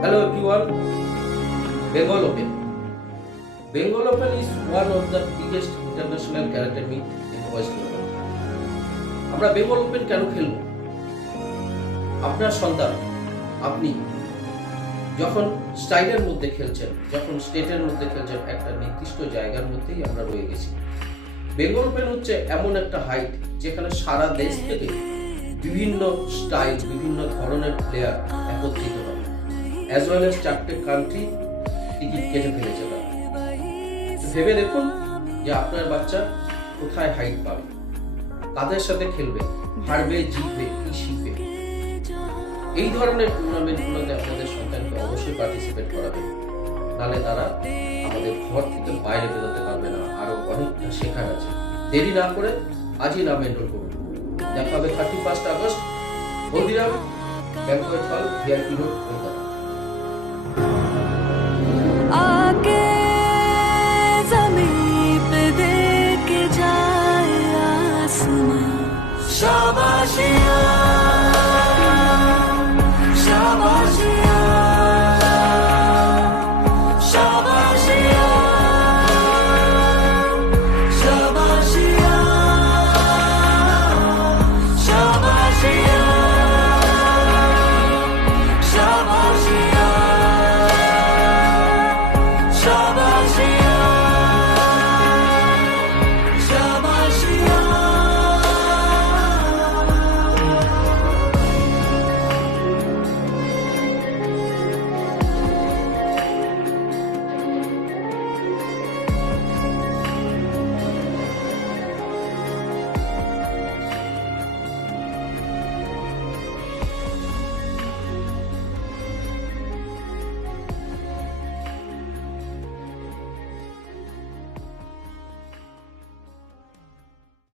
Hello everyone, Bengal Open. Bengal Open is one of the biggest international karate meet in West Bengal. আমরা Bengal open কেন খেলব? আপনার সন্তান, আপনি যখন স্টাইলের মধ্যে খেলছেন, যখন স্টেটের মধ্যে খেলছেন, একটা নির্দিষ্ট জায়গার মধ্যেই আমরা রয়ে গেছি। বেঙ্গল ওপেন হচ্ছে এমন একটা হাইট যেখানে সারা দেশ থেকে বিভিন্ন স্টাইল, বিভিন্ন ধরনের প্লেয়ার একত্রিত হয়, অ্যাজ ওয়েল এজ 4টে কান্ট্রি টিকিট কেটে ফেলেছে তারা। ভেবে দেখুন যে আপনার বাচ্চা কোথায় হাইট পাবে, কাদের সাথে খেলবে, হারবে, জিতবে, কি শিখবে। এই ধরনের টুর্নামেন্টগুলোতে আপনাদের সন্তানকে অবশ্যই পার্টিসিপেট করাবেন, নাহলে তারা আমাদের ঘর থেকে বাইরে বেরোতে পারবে না। আরো অনেকটা শেখার আছে। দেরি না করে আজই নাম এনরোল করুন। দেখা হবে 31 August Haldiram banquet hall, VIP road, Kolkata. आके ज़मीन पे दे के जाए आसमां शाबाशी।